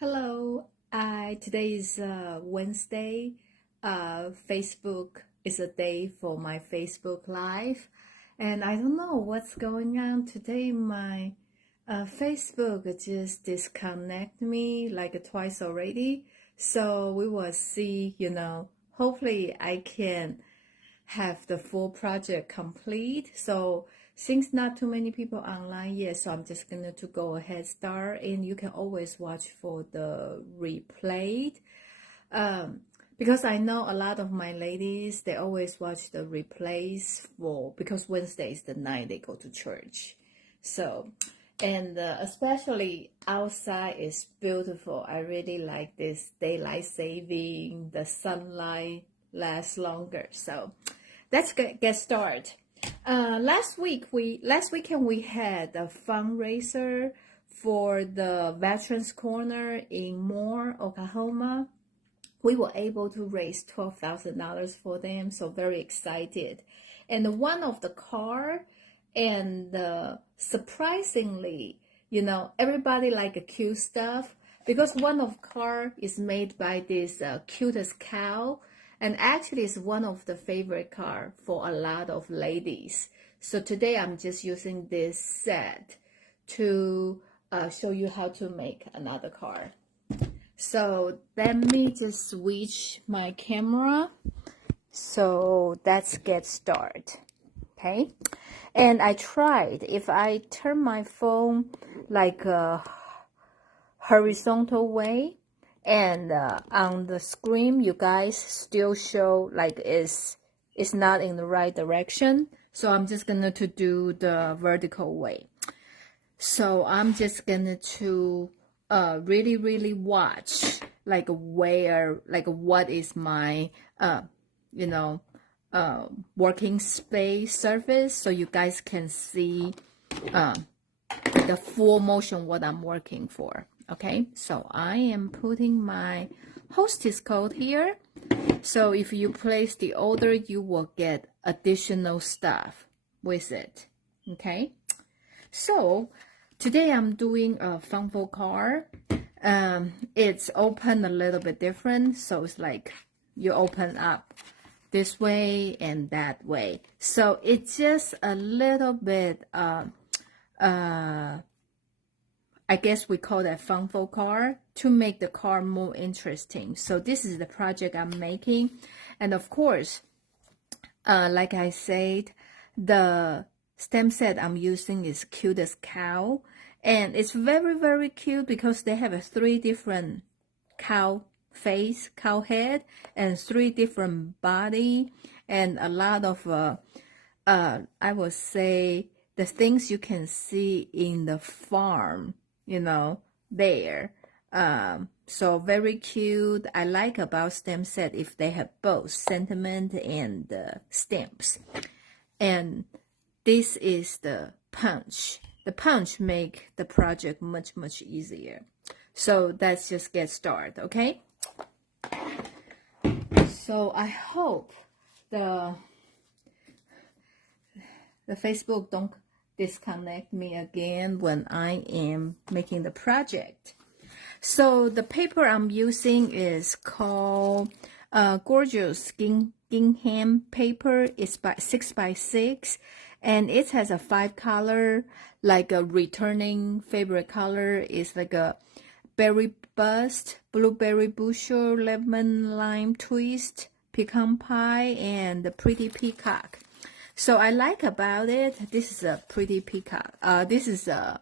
Hello, today is Wednesday. Facebook is a day for my Facebook Live, and I don't know what's going on today. My Facebook just disconnect me like twice already. So we will see. Hopefully I can have the full project complete. So since not too many people online yet, so I'm just going to go ahead start, and you can always watch for the replay. Um, because I know a lot of my ladies, they always watch the replays because Wednesday is the night they go to church. So, and especially outside is beautiful. I really like this daylight saving, the sunlight lasts longer. So let's get started. Last weekend we had a fundraiser for the Veterans Corner in Moore, Oklahoma. We were able to raise $12,000 for them, so very excited. And one of the car, and surprisingly, everybody like a cute stuff, because one of car is made by this Cutest Cow, and actually it's one of the favorite car for a lot of ladies. So today I'm just using this set to show you how to make another car. So let me just switch my camera. So let's get started. Okay. And I tried, if I turn my phone like a horizontal way, and on the screen you guys still show like it's not in the right direction. So I'm just gonna to do the vertical way. So I'm just gonna to really watch like what is my working space surface, so you guys can see the full motion what I'm working for. Okay, so I am putting my hostess code here. So if you place the order, you will get additional stuff with it. Okay, so today I'm doing a Funful car. It's open a little bit different, so it's like you open up this way and that way. So it's just a little bit I guess we call that Funful car to make the car more interesting. So this is the project I'm making. And of course, like I said, the stamp set I'm using is Cutest Cow. And it's very cute because they have 3 different cow face, cow head, and 3 different body, and a lot of, I would say, the things you can see in the farm, there. So very cute. I like about stamp set if they have both sentiment and stamps. And this is the punch. The punch make the project much easier. So let's just get started, okay? So I hope the Facebook don't disconnect me again when I am making the project. So the paper I'm using is called Gorgeous Gingham paper. It's by 6x6, and it has a 5 color, like a returning favorite color is like a berry bust, blueberry bushel, lemon lime twist, pecan pie, and the pretty peacock. So I like about it, this is a pretty peacock. This is a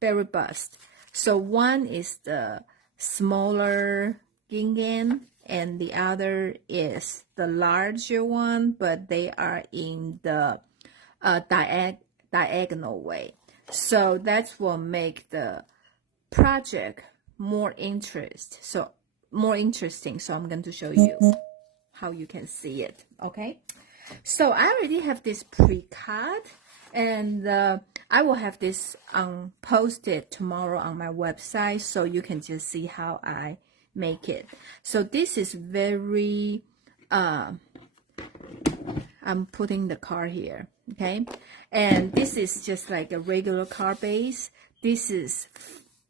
berry bust. So one is the smaller gingham, and the other is the larger one, but they are in the diagonal way. So that's what make the project more interesting. So I'm going to show you how you can see it. Okay, so I already have this pre-cut, and I will have this posted tomorrow on my website, so you can just see how I make it. So this is very I'm putting the car here, okay, and this is just like a regular car base. This is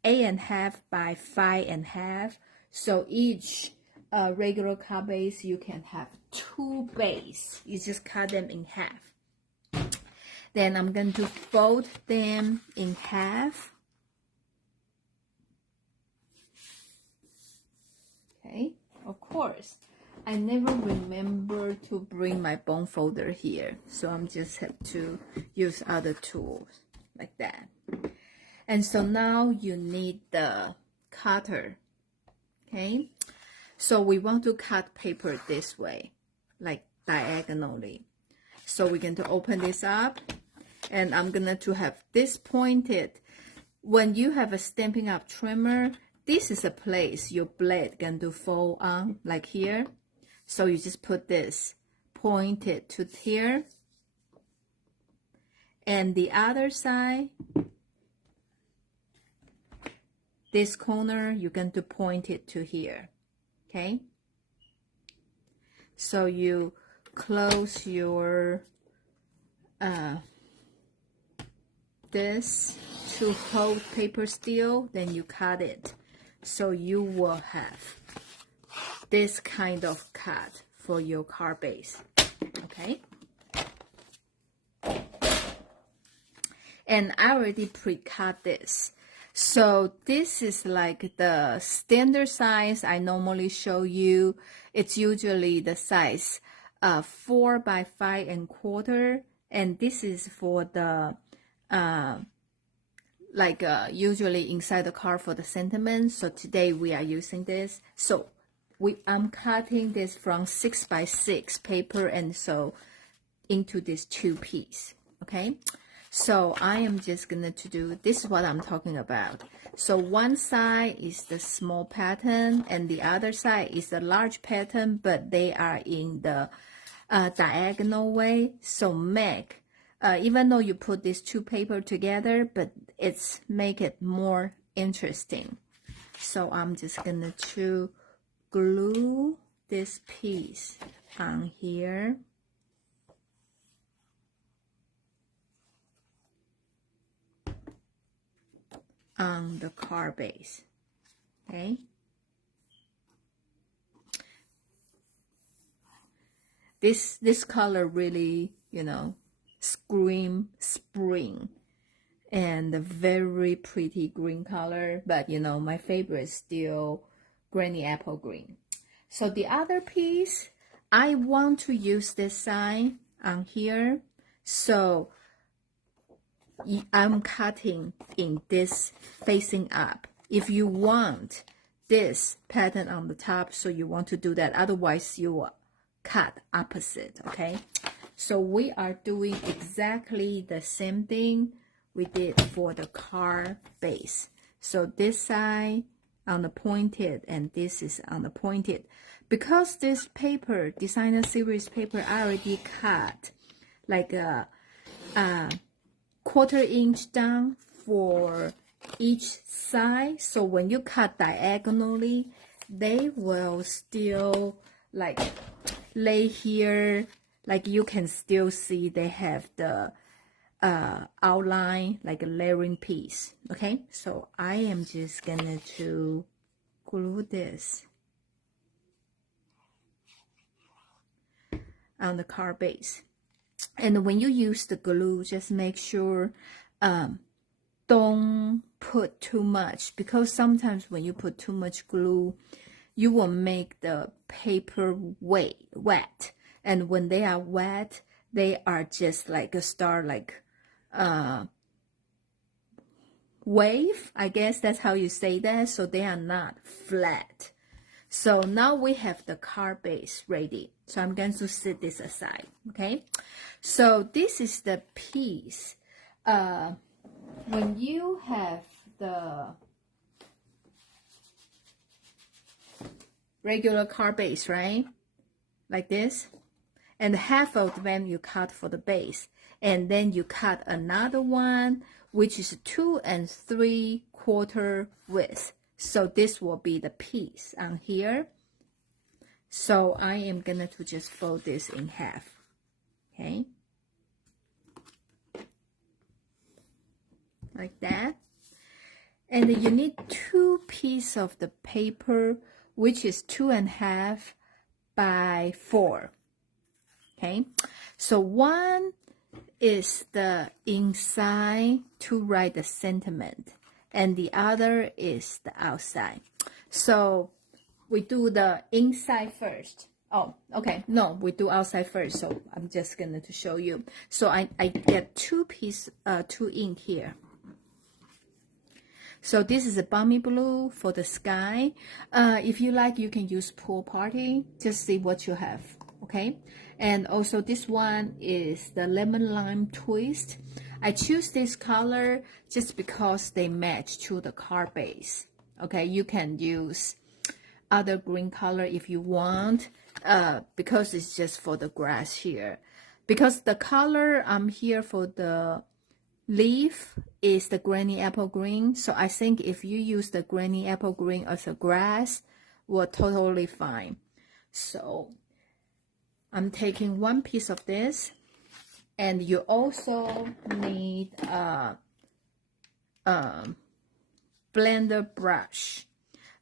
8.5 by 5.5. So each regular card base, you can have 2 base. You just cut them in half. Then I'm going to fold them in half. Okay, of course, I never remember to bring my bone folder here, so I'm just have to use other tools like that. And so now you need the cutter. Okay, so we want to cut paper this way, like diagonally. So we're going to open this up, and I'm going to have this pointed. When you have a Stampin' Up trimmer, this is a place your blade going to fall on, like here. So you just put this pointed to here. And the other side, this corner, you're going to point it to here. Okay? So you close your this to hold paper still, then you cut it. So you will have this kind of cut for your card base. Okay? And I already pre-cut this. So this is like the standard size I normally show you. It's usually the size 4 by 5.25, and this is for the usually inside the card for the sentiment. So today we are using this. So I'm cutting this from 6 by 6 paper, and so into this 2 piece. Okay, so I am just gonna to do this is what I'm talking about. So one side is the small pattern and the other side is the large pattern, but they are in the diagonal way. So make even though you put these 2 paper together, but it's make it more interesting. So I'm just gonna to glue this piece on here. On the card base. Okay. This color really, scream spring, and a very pretty green color, but my favorite is still granny apple green. So the other piece, I want to use this sign on here, so I'm cutting in this facing up. If you want this pattern on the top, so you want to do that, otherwise you will cut opposite. Okay, so we are doing exactly the same thing we did for the card base. So this side on the pointed and this is on the pointed. Because this paper, designer series paper, I already cut like a 1/4 inch down for each side. So when you cut diagonally, they will still like lay here, like you can still see they have the outline, like a layering piece. Okay, so I am just gonna to glue this on the card base. And when you use the glue, just make sure don't put too much, because sometimes when you put too much glue, you will make the paper wet. And when they are wet, they are just like a star, like wave, I guess that's how you say that. So they are not flat. So now we have the card base ready. So I'm going to set this aside. Okay, so this is the piece. When you have the regular card base, right, like this, and half of them you cut for the base, and then you cut another one which is 2 3/4 width. So this will be the piece on here. So I am gonna to just fold this in half. Okay, like that. And you need 2 pieces of the paper, which is 2.5 by 4. Okay, so one is the inside to write the sentiment, and the other is the outside. So we do the inside first. Oh, okay. No, we do outside first. So I'm just going to show you. So I get 2 ink here. So this is a balmy blue for the sky. If you like, you can use pool party. Just see what you have. Okay. And also this one is the lemon lime twist. I choose this color just because they match to the card base. Okay. You can use other green color if you want, because it's just for the grass here. Because the color I'm here for the leaf is the granny apple green, so I think if you use the granny apple green as a grass, will totally fine. So I'm taking 1 piece of this, and you also need a blender brush.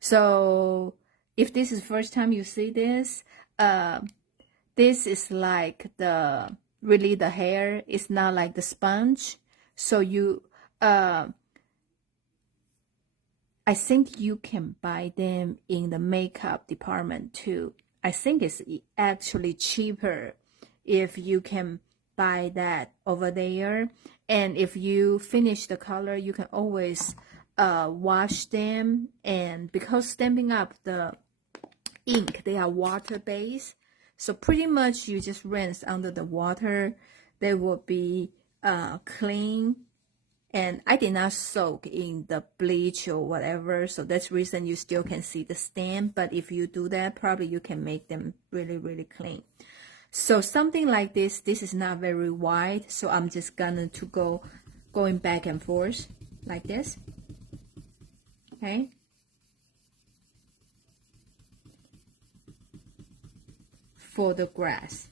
So if this is the first time you see this, this is like really the hair. It's not like the sponge. So you, I think you can buy them in the makeup department too. I think it's actually cheaper if you can buy that over there. And if you finish the color, you can always wash them. And because Stampin' Up the ink, they are water based, so pretty much you just rinse under the water, they will be clean. And I did not soak in the bleach or whatever, so that's the reason you still can see the stamp. But if you do that, probably you can make them really, really clean. So something like this is not very wide, so I'm just gonna going back and forth like this. Okay. For the grass,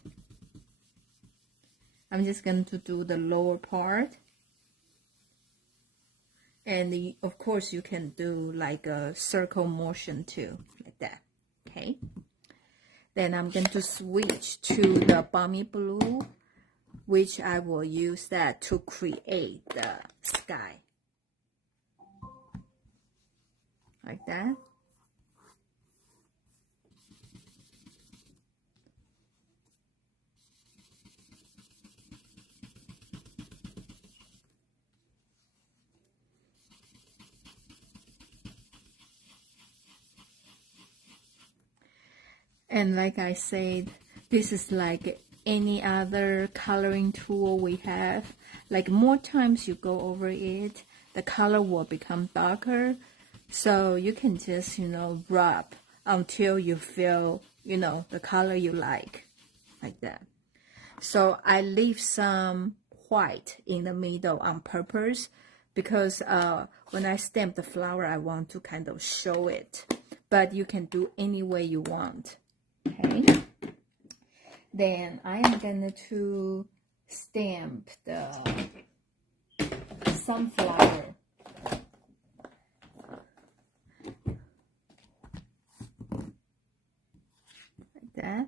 I'm just going to do the lower part. And of course, you can do like a circle motion too, like that. Okay. Then I'm going to switch to the balmy blue, which I will use that to create the sky. Like that. And like I said, this is like any other coloring tool we have. Like more times you go over it, the color will become darker. So you can just, rub until you feel, the color you like that. So I leave some white in the middle on purpose because when I stamp the flower, I want to kind of show it. But you can do any way you want. Okay. Then I am going to stamp the sunflower. Like that.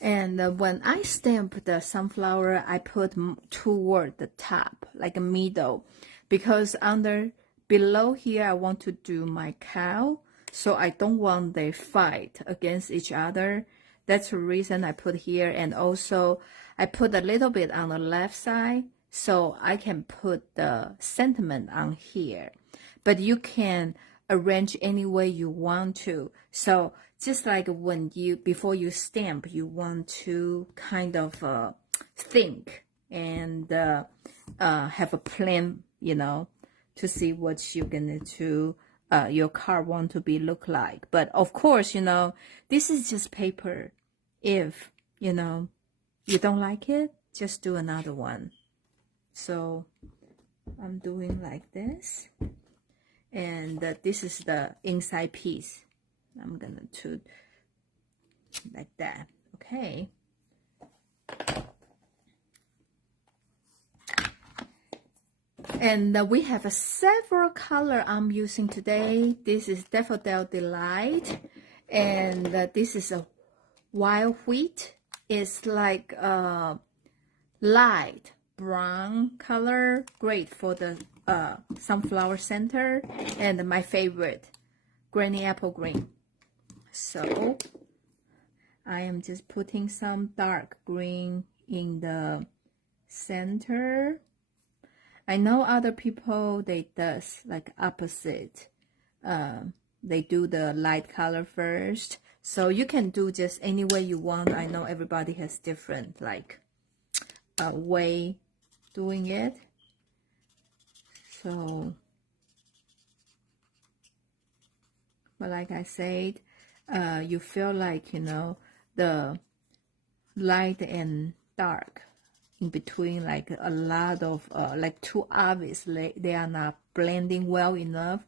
And when I stamp the sunflower, I put toward the top, like a middle, because below here, I want to do my cow. So I don't want they fight against each other. That's the reason I put here. And also I put a little bit on the left side so I can put the sentiment on here. But you can arrange any way you want to. So just like before you stamp, you want to kind of think and have a plan, to see what you're going to your card want to look like. But of course, this is just paper. If, you don't like it, just do another one. So I'm doing like this. And this is the inside piece. I'm gonna do like that. Okay. And we have several color I'm using today. This is Daffodil Delight, and this is a wild wheat. It's like a light brown color, great for the sunflower center, and my favorite, granny apple green. So I am just putting some dark green in the center. I know other people, they does like opposite. They do the light color first. So you can do just any way you want. I know everybody has different like way doing it. So, but like I said, you feel like, you know, the light and dark in between, like a lot of like too obvious, they are not blending well enough.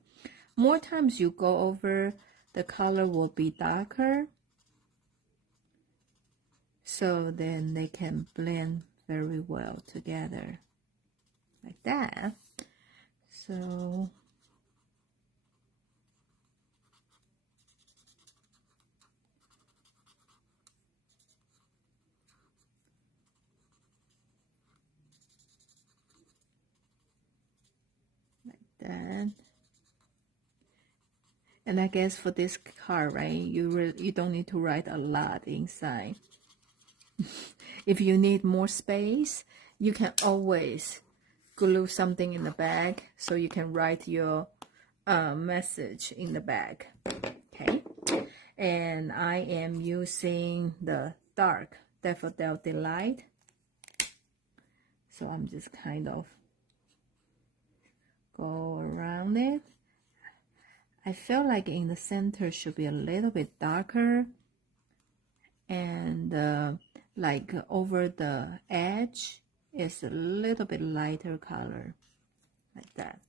More times you go over, the color will be darker, so then they can blend very well together like that. So that. And I guess for this card, right, you don't need to write a lot inside. If you need more space, you can always glue something in the back so you can write your message in the back. Okay, and I am using the dark Daffodil Delight. So I'm just kind of go around it. I feel like in the center should be a little bit darker, and like over the edge is a little bit lighter color, like that.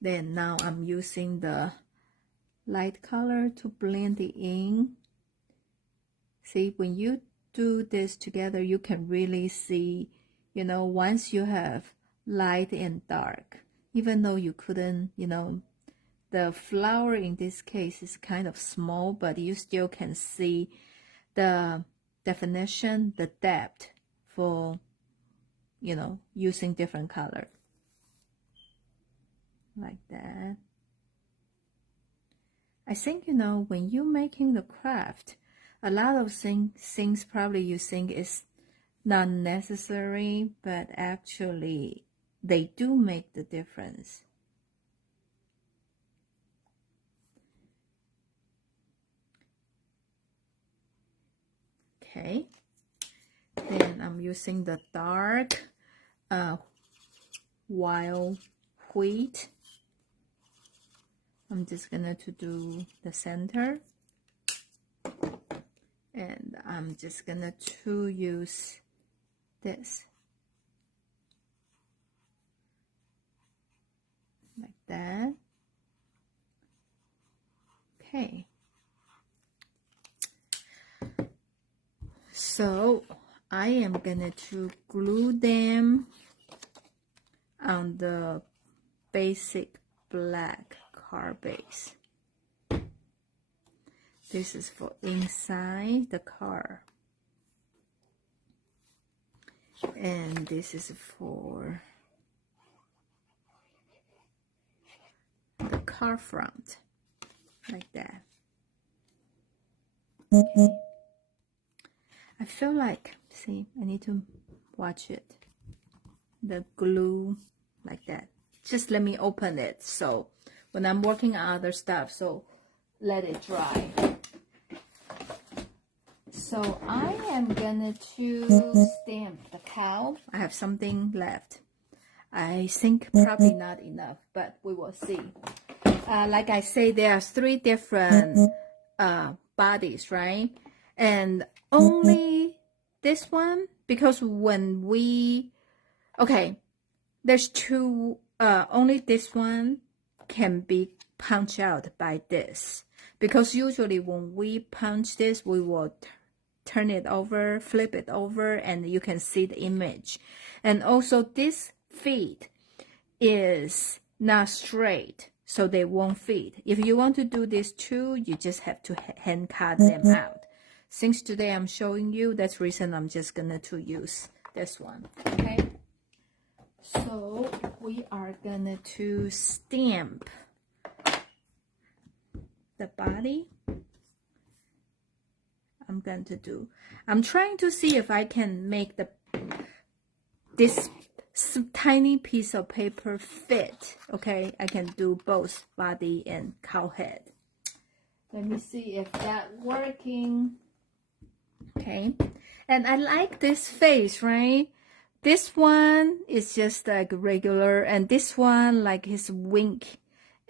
Then now I'm using the light color to blend it in. See, when you do this together, you can really see, you know, once you have light and dark, even though you couldn't, you know, the flower in this case is kind of small, but you still can see the definition, the depth for, you know, using different color. Like that. I think, you know, when you're making the craft, a lot of things probably you think is not necessary, but actually they do make the difference. Okay, then I'm using the dark wild wheat. I'm just gonna to do the center, and I'm just gonna to use this like that. Okay, so I am gonna to glue them on the basic black card base. This is for inside the card, and this is for the card front, like that. Okay. I feel like, see, I need to watch it, the glue like that. Just let me open it, so when I'm working on other stuff, so let it dry. So I am gonna to stamp the cow. I have something left. I think probably not enough, but we will see. Like I say, there are 3 different bodies, right? And only this one, because when we, okay, there's 2, only this one can be punched out by this, because usually when we punch this, we will turn it over, flip it over, and you can see the image. And also this feet is not straight, so they won't fit. If you want to do this too, you just have to hand cut them out. Since today I'm showing you, that's the reason I'm just gonna to use this one, okay? So we are gonna to stamp the body. I'm trying to see if I can make this tiny piece of paper fit. Okay, I can do both body and cow head. Let me see if that's working. Okay, and I like this face, right? This one is just like regular, and this one like his wink,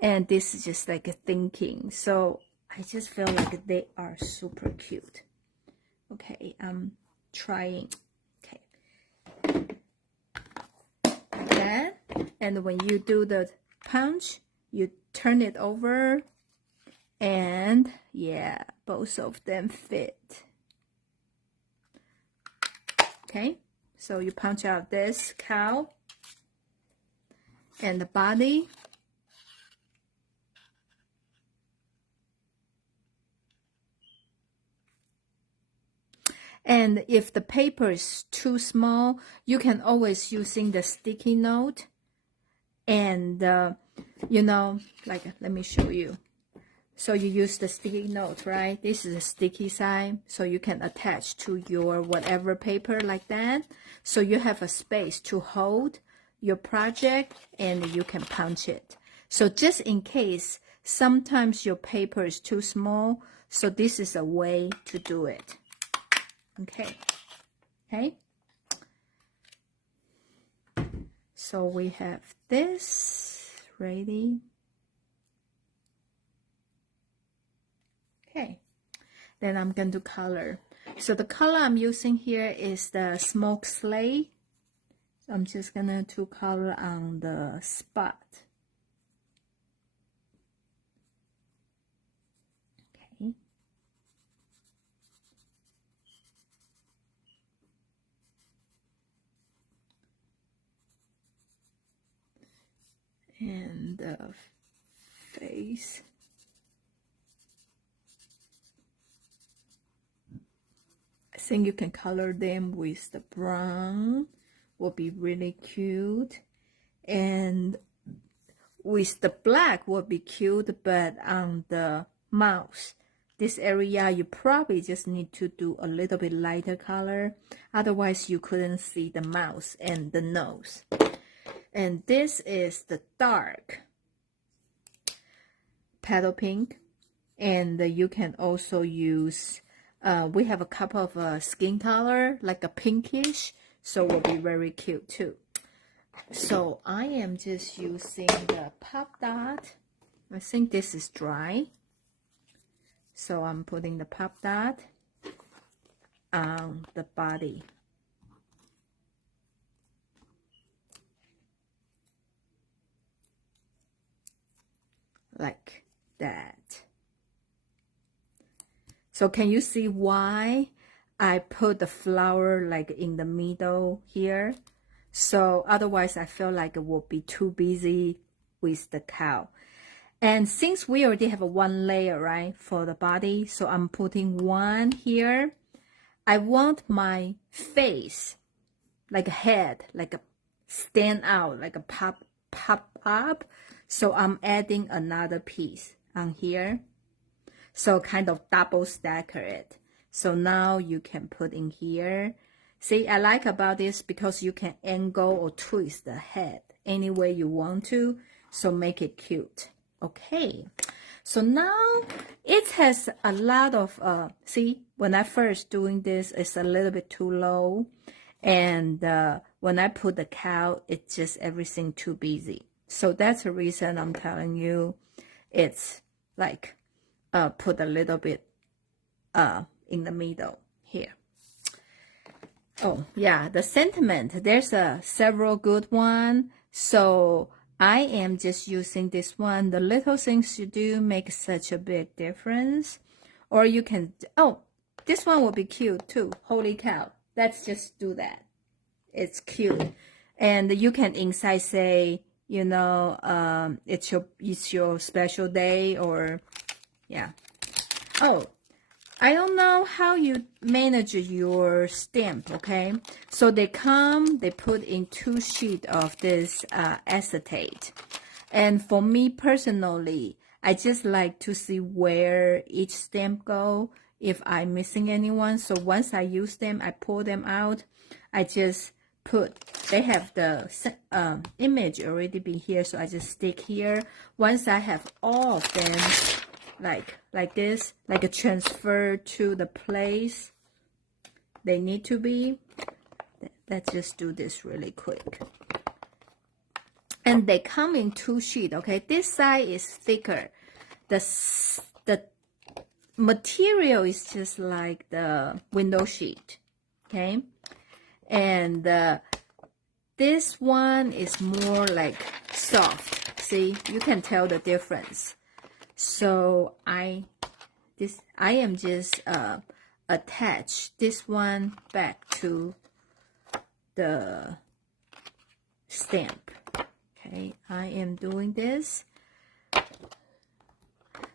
and this is just like a thinking. So I just feel like they are super cute. Okay, I'm trying. Okay. Then, and when you do the punch, you turn it over, and yeah, both of them fit. Okay, so you punch out this cow and the body. And if the paper is too small, you can always using the sticky note. And, you know, like, let me show you. So you use the sticky note, right? This is a sticky side. So you can attach to your whatever paper like that. So you have a space to hold your project and you can punch it. So just in case, sometimes your paper is too small. So this is a way to do it. Okay, okay, so we have this ready. Okay, then I'm going to color. So the color I'm using here is the smoke slate. So I'm just going to color on the spot. Okay. And the face. I think you can color them with the brown, will be really cute. And with the black will be cute, but on the mouth, this area, you probably just need to do a little bit lighter color. Otherwise, you couldn't see the mouth and the nose. And this is the dark petal pink. And you can also use, we have a couple of skin color, like a pinkish. So will be very cute too. So I am just using the pop dot. I think this is dry. So I'm putting the pop dot on the body. Like that. So can you see why I put the flower like in the middle here? So otherwise I feel like it will be too busy with the cow. And since we already have a one layer, right, for the body, so I'm putting one here. I want my face, like a head, like a stand out, like a pop up. So I'm adding another piece on here. So kind of double stacker it. So now you can put in here. See, I like about this because you can angle or twist the head any way you want to. So make it cute. Okay. So now it has a lot of, see, when I first doing this, it's a little bit too low. And when I put the cow, it's just everything too busy. So that's the reason I'm telling you it's like put a little bit in the middle here. Oh, yeah, the sentiment, there's several good one. So I am just using this one. The little things you do make such a big difference. Or you can, oh, this one will be cute too. Holy cow. Let's just do that. It's cute. And you can inside say, you know, it's your special day, or yeah. Oh, I don't know how you manage your stamp, okay? So they put in 2 sheets of this acetate. And for me personally, I just like to see where each stamp go, if I'm missing anyone. So once I use them, I pull them out. I just they have the image already be here, so I just stick here. Once I have all of them, like this, like a transfer to the place they need to be. Let's just do this really quick. And they come in 2 sheets, okay? This side is thicker. The material is just like the window sheet, okay? And this one is more like soft. See, you can tell the difference. So I am just attach this one back to the stamp. Okay, I am doing this.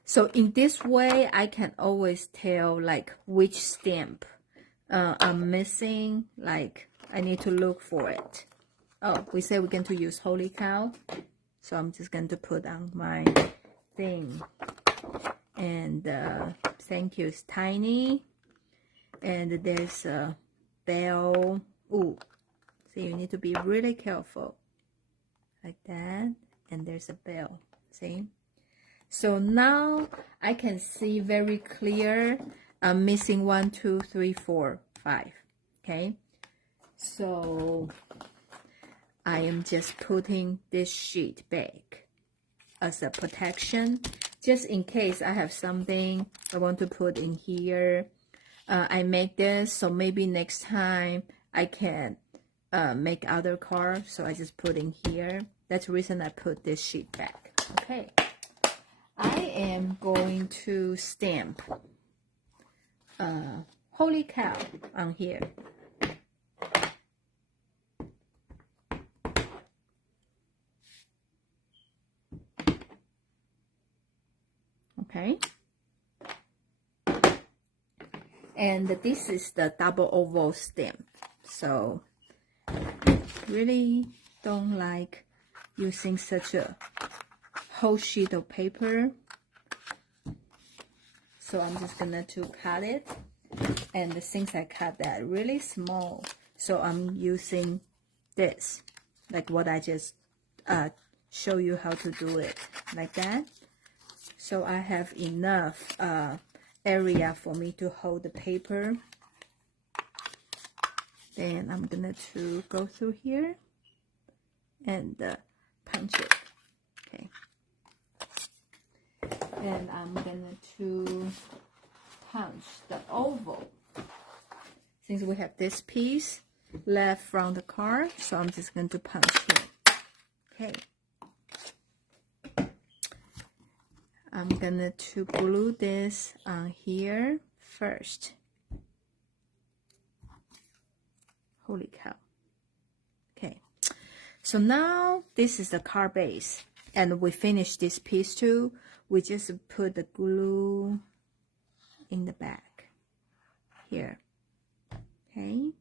So in this way, I can always tell like which stamp I'm missing. Like I need to look for it. Oh, we said we're going to use Holy Cow. So I'm just going to put on my thing. And thank you is tiny. And there's a bell. Ooh, so you need to be really careful. Like that. And there's a bell. See? So now I can see very clear. I'm missing 1, 2, 3, 4, 5. Okay. So I am just putting this sheet back as a protection, just in case I have something I want to put in here. I make this, so maybe next time I can make other cards. So I just put in here. That's the reason I put this sheet back. Okay. I am going to stamp Holy Cow on here. Okay. And this is the double oval stamp. So really don't like using such a whole sheet of paper. So I'm just gonna cut it. And since I cut that really small, so I'm using this, like what I just show you how to do it, like that. So I have enough area for me to hold the paper. Then I'm gonna go through here and punch it. Okay. And I'm gonna punch the oval. Since we have this piece left from the card, so I'm just going to punch here. Okay. I'm gonna glue this on here first. Holy cow. Okay. So now this is the card base, and we finished this piece too. We just put the glue in the back here. Okay.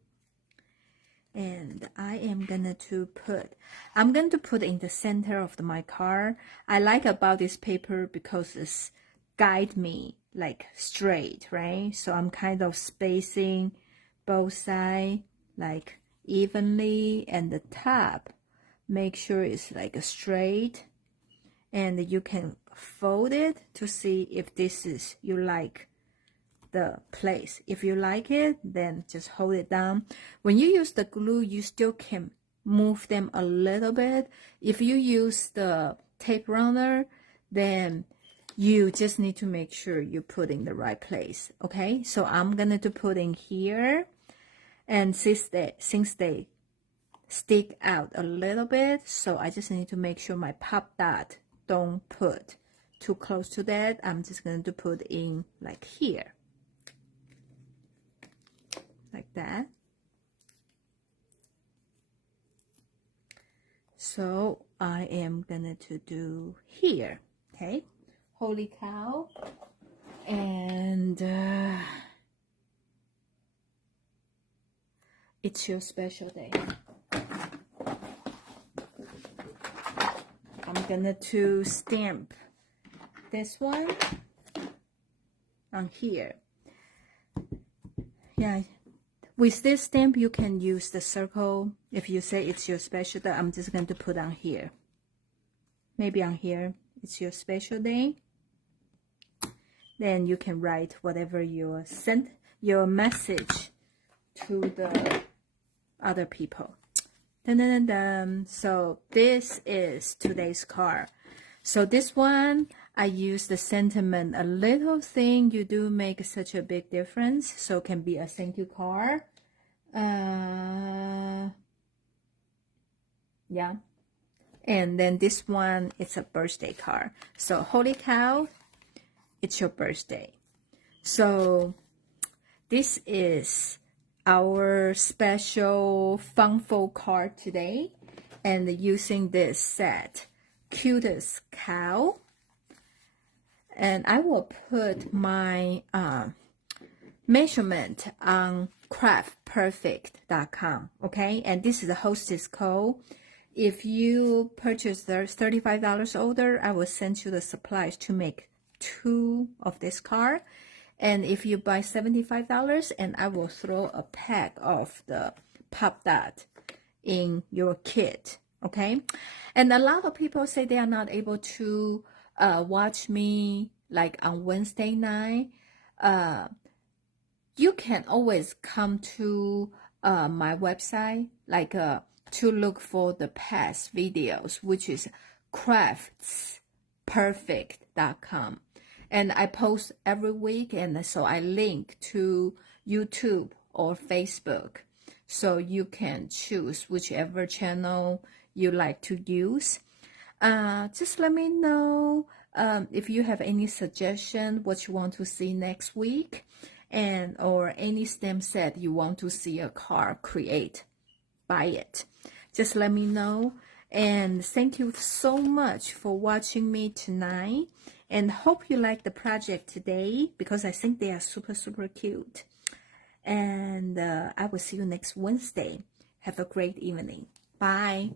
And I am going to put in the center of my card. I like about this paper because it's guide me like straight, right? So I'm kind of spacing both sides like evenly, and the top make sure it's like a straight. And you can fold it to see if this is you like the place. If you like it, then just hold it down. When you use the glue, you still can move them a little bit. If you use the tape runner, then you just need to make sure you put in the right place. Okay, so I'm gonna put in here, and since they stick out a little bit, so I just need to make sure my pop dot don't put too close to that. I'm just going to put in like here, like that. So I am gonna to do here, okay? Holy cow. And it's your special day. I'm gonna to stamp this one on here. Yeah, with this stamp you can use the circle. If you say it's your special day, I'm just going to put on here. Maybe on here, it's your special day. Then you can write whatever you sent your message to the other people. Dun, dun, dun, dun. So this is today's card. So this one, I use the sentiment, a little thing you do make such a big difference. So it can be a thank you card. Yeah. And then this one, it's a birthday card. So holy cow, it's your birthday. So this is our special funful card today. And using this set, Cutest Cow. And I will put my measurement on craftperfect.com, okay? And this is the hostess code. If you purchase the $35 order, I will send you the supplies to make 2 of this card. And if you buy $75, and I will throw a pack of the pop dot in your kit, okay? And a lot of people say they are not able to watch me like on Wednesday night. You can always come to my website, like to look for the past videos, which is craftsperfect.com. And I post every week, and so I link to YouTube or Facebook. So you can choose whichever channel you like to use. Just let me know if you have any suggestion, what you want to see next week, and or any stamp set you want to see a card create. Buy it. Just let me know. And thank you so much for watching me tonight. And hope you like the project today, because I think they are super, super cute. And I will see you next Wednesday. Have a great evening. Bye.